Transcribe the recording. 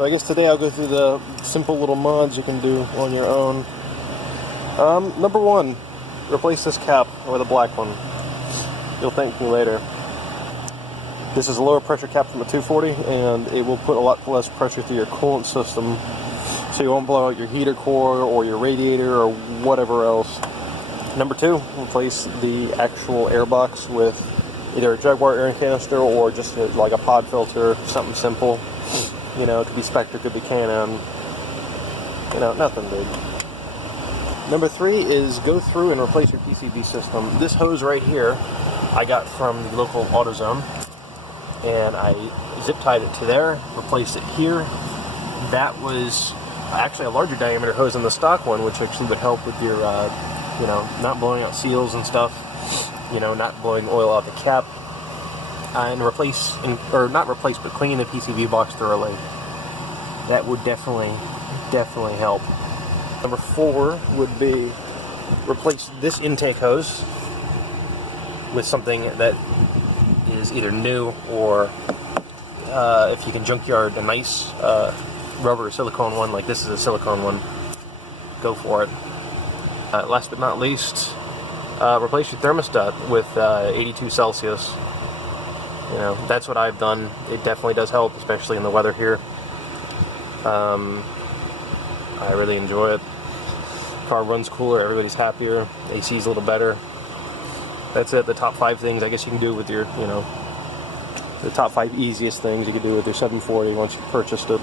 So I guess today I'll go through the simple little mods you can do on your own. Number one, replace this cap with a black one. You'll thank me later. This is a lower pressure cap from a 240, and it will put a lot less pressure through your coolant system, so you won't blow out your heater core or your radiator or whatever else. Number two, replace the actual air box with either a Jaguar air canister or just like a pod filter, something simple. You know, it could be Spectre, it could be Canon. You know, nothing big. Number three is go through and replace your PCV system. This hose right here I got from the local AutoZone, and I zip tied it to there, replaced it here. That was actually a larger diameter hose than the stock one, which actually would help with your, you know, not blowing out seals and stuff. You know, not blowing oil out the cap. And replace, or not replace, but clean the PCV box thoroughly. That would definitely help. Number four would be replace this intake hose with something that is either new or if you can junkyard a nice rubber or silicone one, like this is a silicone one, go for it. Last but not least, replace your thermostat with 82 Celsius. You know, that's what I've done. It definitely does help, especially in the weather here. I really enjoy it. Car runs cooler, everybody's happier, AC's a little better. That's it, the top 5 things I guess you can do with your, you know, the top 5 easiest things you can do with your 740 once you've purchased it.